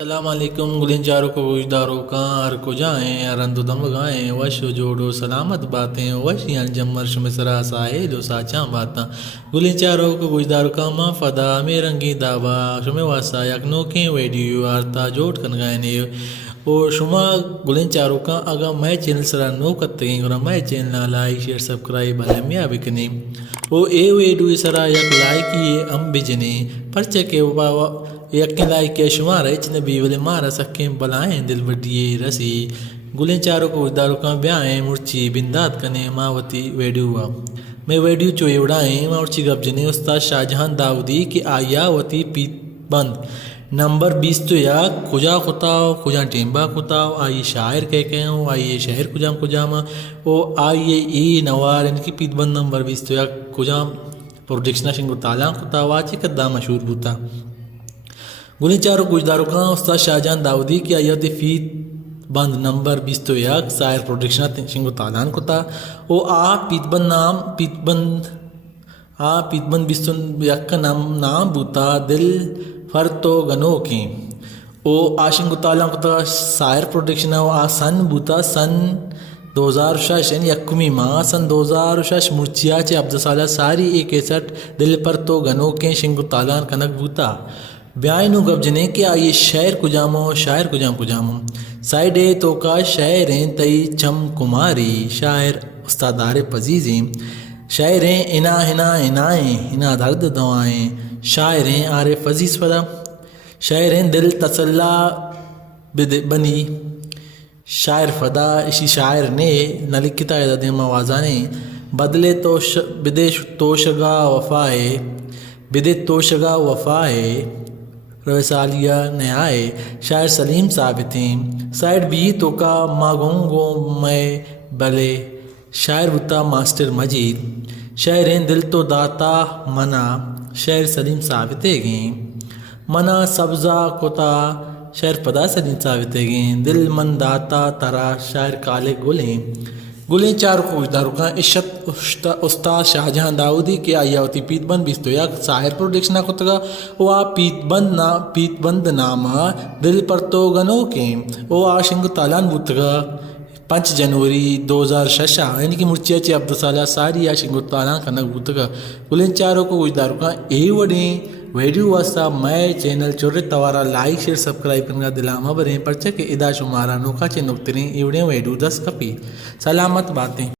السلام علیکم گلین چاروں کو گوشداروں کا ہر کو جائیں رند دم گائیں وش جوڑو سلامت باتیں وش انجم مرش مسرا ساحل و ساچاں باتاں گلین چاروں کو گوشداروں کا ماں فدا میں رنگی داوا شمع واسا یک نوکیں ویڈیو آرتا جوڑ کن گائنے او شما گلین چاروں کا اگا میں چینل سرا نو کتگیں گرا میں چینل لائک شیئر سبسکرائب بلمیا بکنیں او اے ویڈیو سرا یک لائک یہ ام بجنے پرچہ کے یک لائک کے شمار اچ نبی ولے مارا سکیں بلائیں دل بڑیے رسی گلیں چاروں کو داروں کا بیائیں مرچی بندات کنے ماوتی ویڈیو میں ویڈیو چوئے اڑائیں مرچی گب جنے استاد شاہجہان داودی کی آیا وتی پیت بند نمبر 20 تو یا کجا خطاو کجا ٹیمبا خطاو آئی شاعر کہہ ہوں آئیے شہر کجام او آئیے ای نوار ان کی پیت بند نمبر 20 تو یا کجام پروڈکشنہ شنگو تالاں خطاو آچے کدا مشہور بوتا گلیں چاروں گوشداروں کا استاد شاہجہان داودی کی آیت فیت بند نمبر 21 سائر پروڈکشن شنگو تالان کتا او پیت بند 21 کا نام بوتا دل فرتو گنو کی او شنگو تالان کتا سائر پروڈکشن سن بوتا سن 2006 یعنی یکمی ماہ سن 2006 مرچیا چے عبد سالہ ساری ایک ایسٹ دل پرتو گنو کے شنگو تالان کنک بوتا بیائی نو گب جنے کہ آئیے شہر کجامو شاعر کجامو سائڈے تو کا شاعریں تئی چم کماری شاعر استادار پزیزیں شاعریں انا درد دوائیں شاعریں آر فزیز فدا شاعریں دل تسلا بنی شاعر فدا اسی شاعر نے نلکتا ہے موازانے بدلے تو بدے توشگا وفائے رسالیہ نیائے شاعر سلیم ثابتیں سائڈ بھی تو کا ماگونگو میں بلے شاعر بتا ماسٹر مجید شاعریں دل تو داتا منا شاعر سلیم ثابتے گئیں منا سبزہ کتا شاعر پدا سلیم ثابتے گئیں دل من داتا ترا شاعر کالے گلیں چار خوشداروں کا عشت استاد شاہجہان داودی کی آیا ہوتی پیت بند 21 ساحر پروڈکشنہ کتگا وہ پیت بند نامہ دل پرتو گنو کے وہ آشنگ تالان بوتگا 5 جنوری 2006 یعنی کہ مرچیا چے عبد سالہ ساری آشنگ تالان کنک بوتگا گلیں چاروں کو خوشداروں کا اے وڈیں ویڈیو واسطہ میں چینل چورے توارا لائک شیئر سبسکرائب کرنا دلاما بریں پرچہ کے ادا شمارا نوکا چے نکتریں ایوڑیں ویڈیو 10 کپی سلامت باتیں